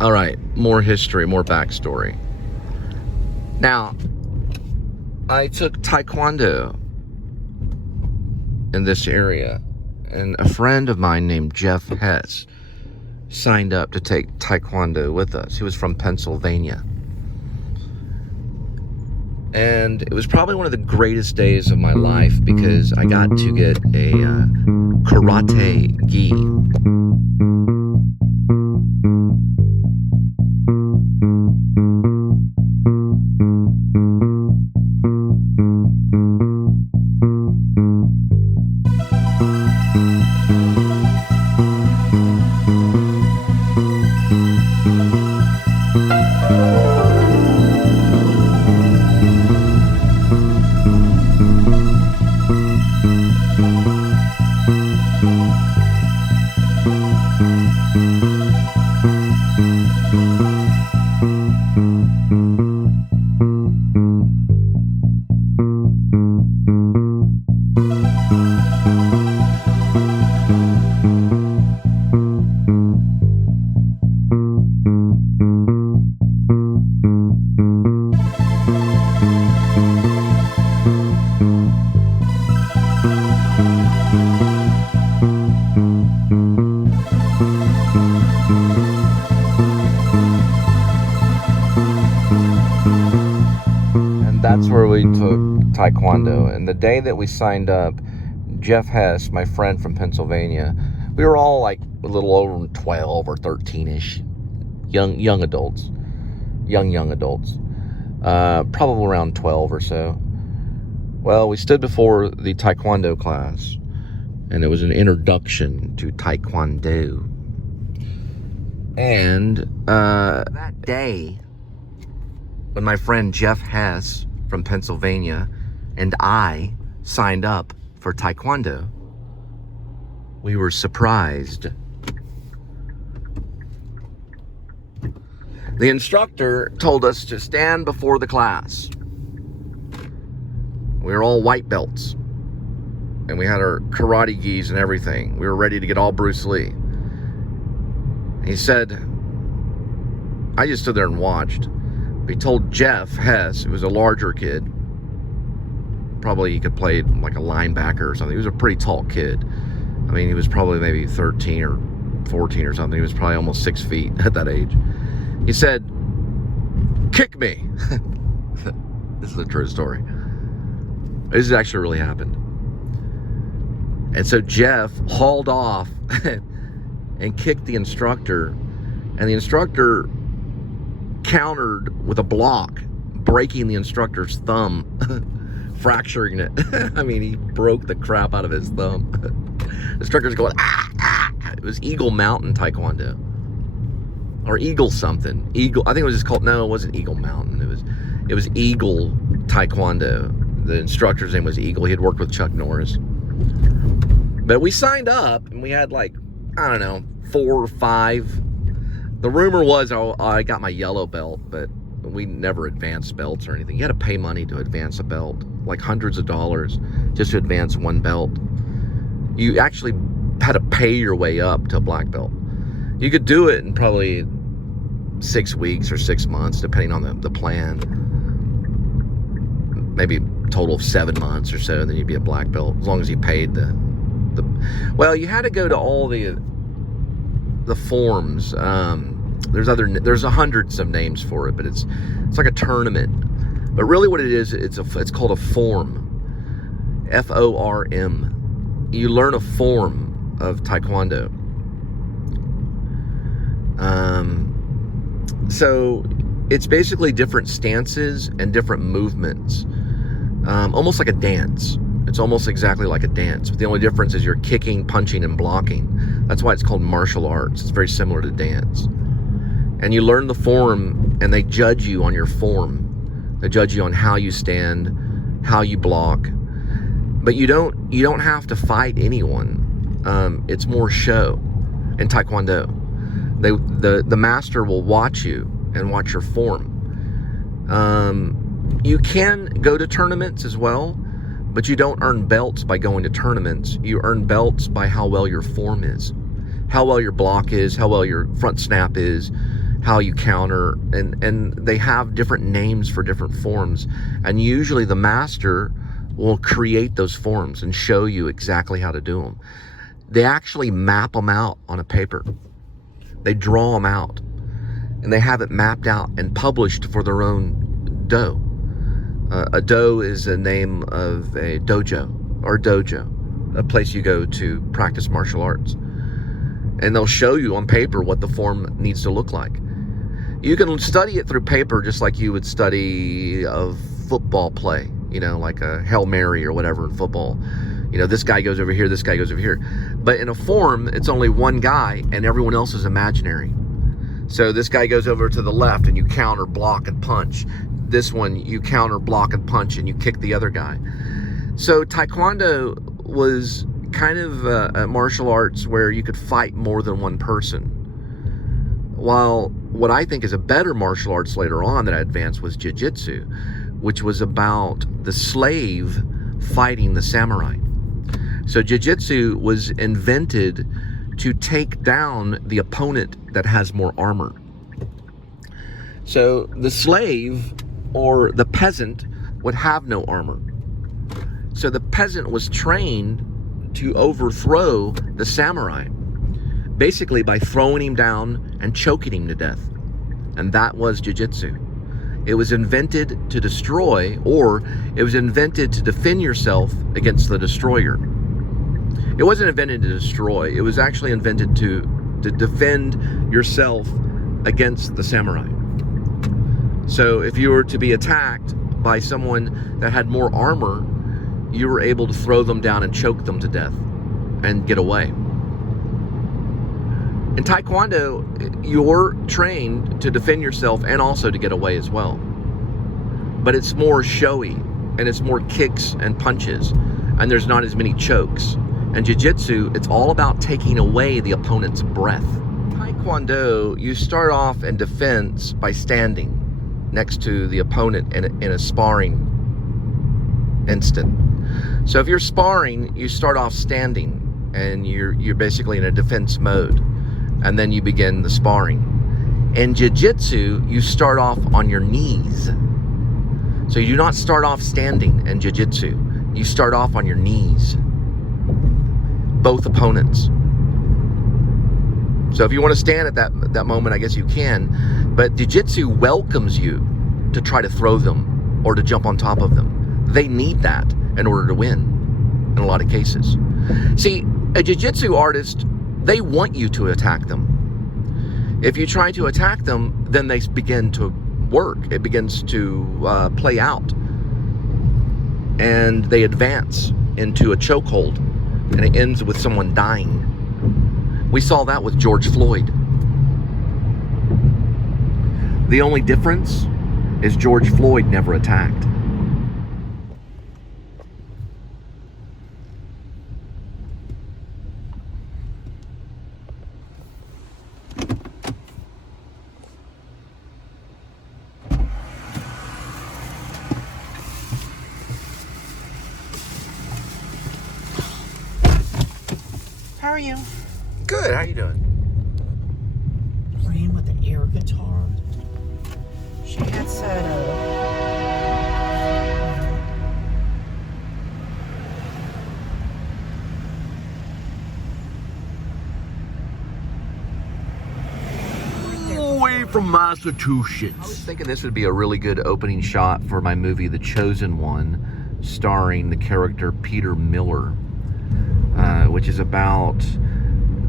All right, more history, more backstory. Now, I took Taekwondo in this area, and a friend of mine named Jeff Hess signed up to take Taekwondo with us. He was from Pennsylvania. And it was probably one of the greatest days of my life because I got to get a karate gi. That's where we took Taekwondo. And the day that we signed up, Jeff Hess, my friend from Pennsylvania, we were all like a little over 12 or 13-ish, young adults, young adults, probably around 12 or so. Well, we stood before the Taekwondo class, and it was an introduction to Taekwondo. And that day, when my friend Jeff Hess from Pennsylvania and I signed up for Taekwondo, we were surprised. The instructor told us to stand before the class. We were all white belts, and we had our karate gis and everything. We were ready to get all Bruce Lee. He said, I just stood there and watched. He told Jeff Hess, who was a larger kid, probably he could play like a linebacker or something. He was a pretty tall kid. I mean, he was probably maybe 13 or 14 or something. He was probably almost 6 feet at that age. He said, kick me. This is a true story. This actually really happened. And so Jeff hauled off and kicked the instructor, and the instructor countered with a block, breaking the instructor's thumb, fracturing it. I mean, he broke the crap out of his thumb. The instructor's going, ah, ah. It was Eagle Mountain Taekwondo. Or Eagle something. Eagle, I think it was just called, no, it wasn't Eagle Mountain. It was Eagle Taekwondo. The instructor's name was Eagle. He had worked with Chuck Norris. But we signed up, and we had like, I don't know, 4 or 5. The rumor was I got my yellow belt, but we never advanced belts or anything. You had to pay money to advance a belt, like hundreds of dollars just to advance one belt. You actually had to pay your way up to a black belt. You could do it in probably 6 weeks or 6 months, depending on the plan. Maybe a total of 7 months or so, and then you'd be a black belt, as long as you paid the well, you had to go to all the forms. There's hundreds of names for it, but it's like a tournament. But really what it is, it's called a form. F-O-R-M. You learn a form of Taekwondo. So it's basically different stances and different movements. Almost like a dance. It's almost exactly like a dance, but the only difference is you're kicking, punching, and blocking. That's why it's called martial arts. It's very similar to dance. And you learn the form, and they judge you on your form. They judge you on how you stand, how you block. But you don't have to fight anyone. It's more show in Taekwondo. The master will watch you and watch your form. You can go to tournaments as well, but you don't earn belts by going to tournaments. You earn belts by how well your form is, how well your block is, how well your front snap is, how you counter, and they have different names for different forms, and usually the master will create those forms and show you exactly how to do them. They actually map them out on a paper. They draw them out, and they have it mapped out and published for their own do. A do is a name of a dojo or dojo, a place you go to practice martial arts. And they'll show you on paper what the form needs to look like. You can study it through paper just like you would study a football play, you know, like a Hail Mary or whatever in football. You know, this guy goes over here, this guy goes over here. But in a form, it's only one guy and everyone else is imaginary. So this guy goes over to the left and you counter, block, and punch. This one, you counter, block, and punch, and you kick the other guy. So Taekwondo was kind of a martial arts where you could fight more than one person. While what I think is a better martial arts later on that I advanced was jiu-jitsu, which was about the slave fighting the samurai. So jiu-jitsu was invented to take down the opponent that has more armor. So the slave or the peasant would have no armor. So the peasant was trained to overthrow the samurai, basically by throwing him down and choking him to death. And that was jiu-jitsu. It was invented to destroy, or it was invented to defend yourself against the destroyer. It wasn't invented to destroy. It was actually invented to defend yourself against the samurai. So if you were to be attacked by someone that had more armor, you were able to throw them down and choke them to death and get away. In Taekwondo, you're trained to defend yourself and also to get away as well. But it's more showy, and it's more kicks and punches, and there's not as many chokes. And jiu-jitsu, it's all about taking away the opponent's breath. Taekwondo, you start off in defense by standing next to the opponent in a sparring instant. So if you're sparring, you start off standing, and you're basically in a defense mode, and then you begin the sparring. In jiu-jitsu, you start off on your knees. So you do not start off standing in jiu-jitsu. You start off on your knees. Both opponents. So if you want to stand at that moment, I guess you can. But jiu-jitsu welcomes you to try to throw them or to jump on top of them. They need that in order to win in a lot of cases. See, a jiu-jitsu artist, they want you to attack them. If you try to attack them, then they begin to work. It begins to play out. And they advance into a chokehold. And it ends with someone dying. We saw that with George Floyd. The only difference is George Floyd never attacked. How are you? Good, how you doing? Playing with the air guitar. She had said, Away from Massachusetts. I was thinking this would be a really good opening shot for my movie, The Chosen One, starring the character Peter Miller, which is about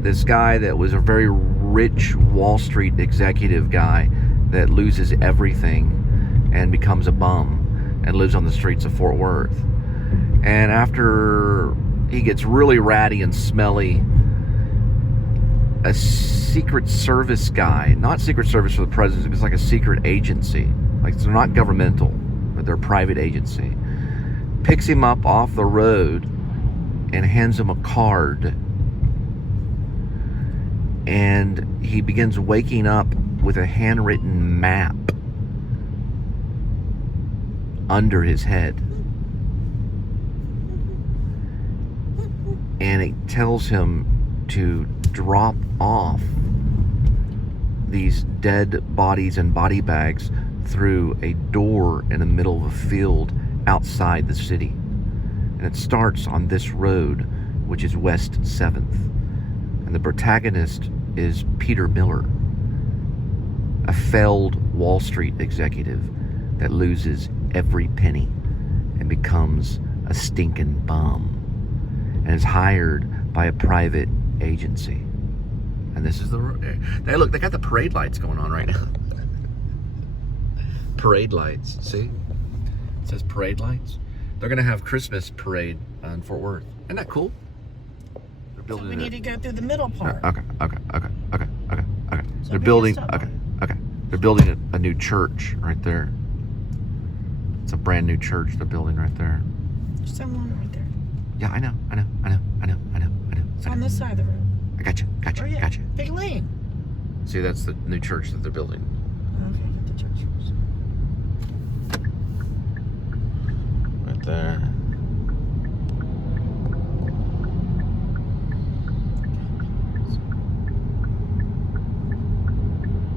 this guy that was a very rich Wall Street executive guy that loses everything and becomes a bum and lives on the streets of Fort Worth. And after he gets really ratty and smelly, a Secret Service guy, not Secret Service for the president, it's like a secret agency. Like, they're not governmental, but they're a private agency. Picks him up off the road and hands him a card. And he begins waking up with a handwritten map under his head. And it tells him to drop off these dead bodies and body bags through a door in the middle of a field outside the city. And it starts on this road, which is West 7th. And the protagonist is Peter Miller, a failed Wall Street executive that loses every penny and becomes a stinking bum and is hired by a private agency. And this is the... Hey, look, they got the parade lights going on right now. Parade lights, see? It says parade lights. They're going to have Christmas parade in Fort Worth. Isn't that cool? They're building So we need to go through the middle part. Okay. So They're we building... can stop Okay. They're building a new church right there. It's a brand new church they're building right there. There's someone right there. Yeah, I know. It's on this side of the road. I gotcha. Oh, yeah. Big lane. See, that's the new church that they're building. Okay, get the church first. Right there.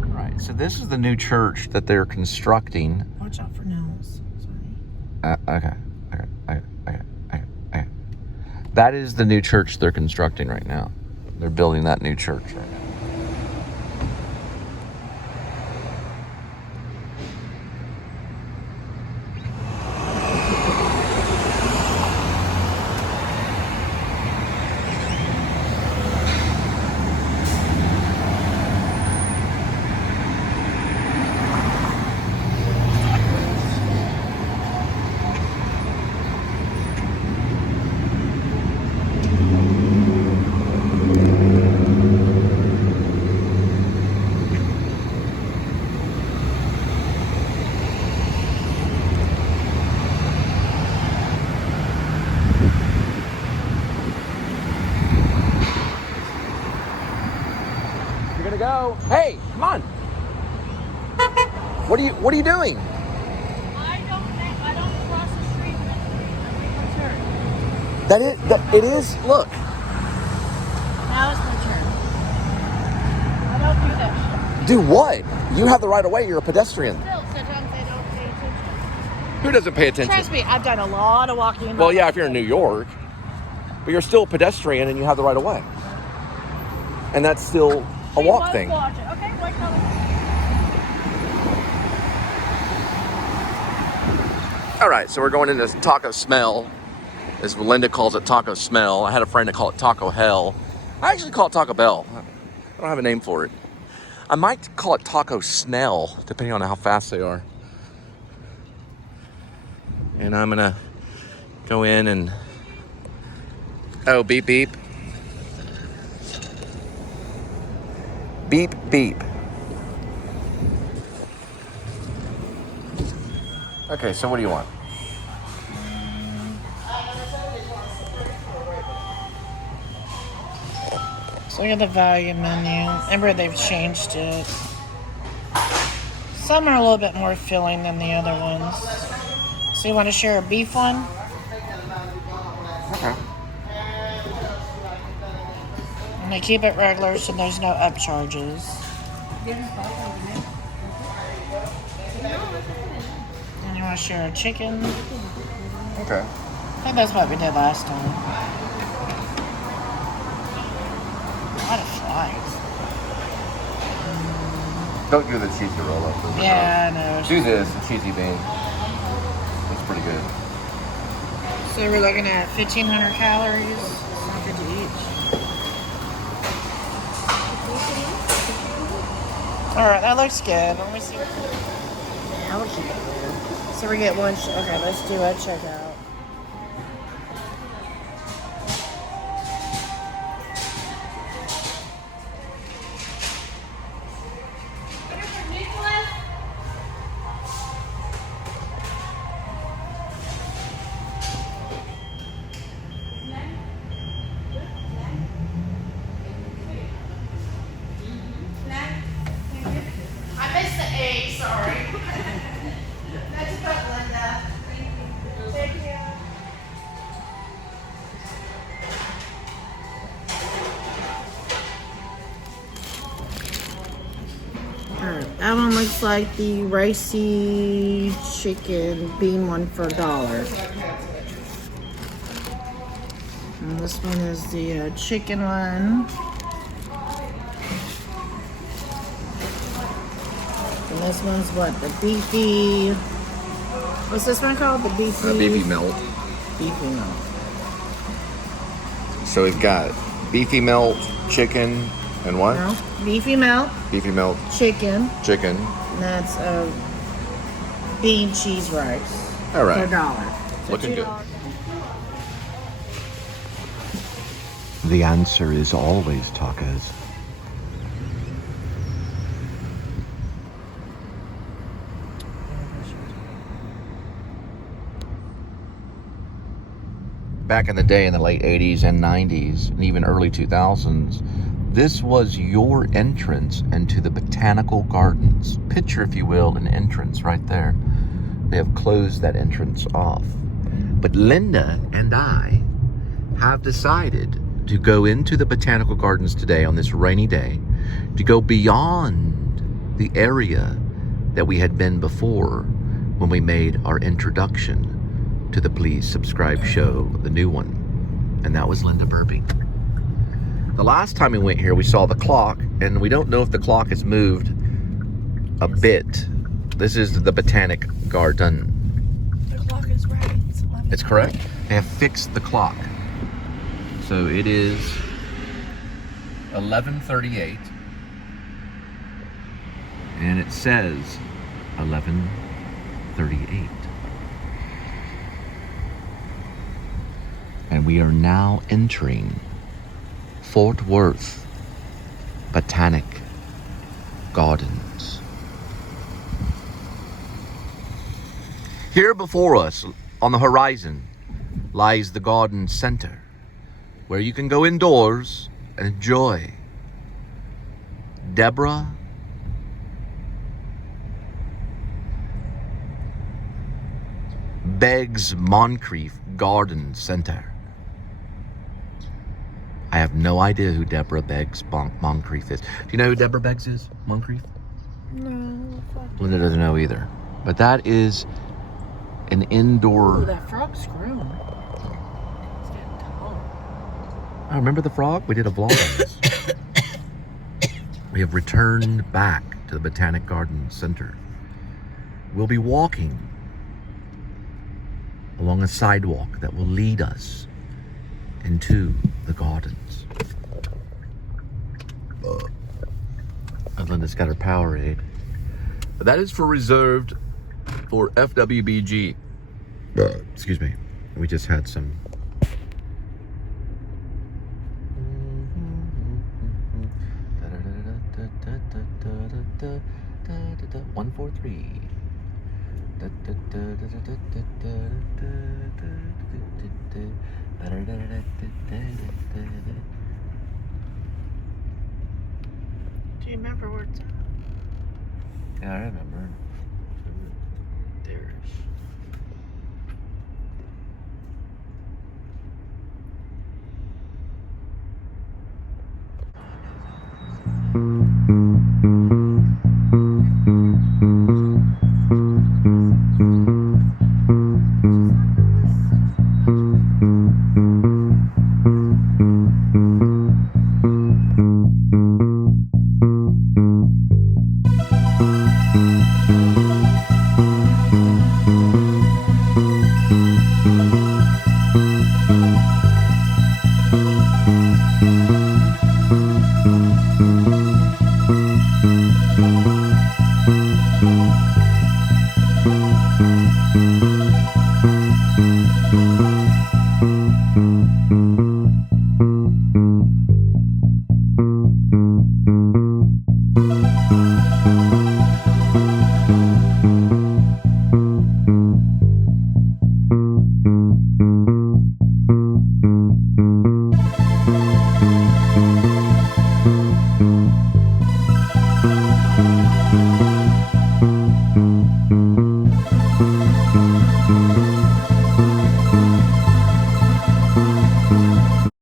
Right, so this is the new church that they're constructing. Watch out for nails. Sorry. Okay. That is the new church they're constructing right now. They're building that new church right now. Go. Hey, come on. What are you doing? I don't cross the street when I turn. It is. Look. Now it's my turn. I don't do that shit. Do what? You have the right of way. You're a pedestrian. Still, sometimes they don't pay attention. Who doesn't pay attention? Trust me, I've done a lot of walking. Well, yeah, if you're in New York, but you're still a pedestrian and you have the right of way, and that's still a walk thing. Watching. Okay, wait, no. All right, so we're going into Taco Smell, as Linda calls it, Taco Smell. I had a friend that called it Taco Hell. I actually call it Taco Bell. I don't have a name for it. I might call it Taco Snell, depending on how fast they are. And I'm gonna go in and, oh, beep, beep. Beep, beep. Okay, so what do you want? So look at the value menu. Remember, they've changed it. Some are a little bit more filling than the other ones. So you want to share a beef one? Okay. And they keep it regular, so there's no upcharges. And you want to share a chicken? Okay. I think that's what we did last time. A lot of flies. Don't do the cheesy roll up. Yeah, I know. Do this, the cheesy bean. It's pretty good. So we're looking at 1,500 calories. 150 each. Alright, that looks good. Let me see. Yeah, we'll keep it there. So we get one. Okay, let's do a checkout. I missed the A, sorry. That's about Linda. Thank you. looks like the ricey chicken bean one for $1. And this one is the chicken one. And this one's what? The beefy. What's this one called? The beefy. Beefy melt. Beefy melt. So we've got beefy melt, chicken, and what? No, beefy melt. Beefy melt, Chicken. chicken. And that's bean cheese rice. All right. For $1. So Looking good. $2. The answer is always tacos. Back in the day, in the late 80s and 90s, and even early 2000s, this was your entrance into the botanical gardens. Picture, if you will, an entrance right there. They have closed that entrance off. But Linda and I have decided to go into the botanical gardens today on this rainy day, to go beyond the area that we had been before when we made our introduction to the Please Subscribe show, the new one. And that was Linda Burby. The last time we went here, we saw the clock, and we don't know if the clock has moved a bit. This is the Botanic Garden. The clock is right. It's correct. They have fixed the clock. So it is 11:38. And it says 11:38. And we are now entering Fort Worth Botanic Gardens. Here before us, on the horizon, lies the garden center, where you can go indoors and enjoy Deborah Beggs Moncrief Garden Center. I have no idea who Deborah Beggs Moncrief is. Do you know who Deborah Beggs is? Moncrief? No. Fuck. Linda doesn't know either. But that is an indoor... Ooh, that frog's grown. It's getting tall. I remember the frog? We did a vlog on this. We have returned back to the Botanic Garden Center. We'll be walking along a sidewalk that will lead us into the gardens. And Linda's got her Powerade. But that is reserved for FWBG. Excuse me. We just had some. One, 4, 3. Do you remember where it's at? Yeah, I remember. There's.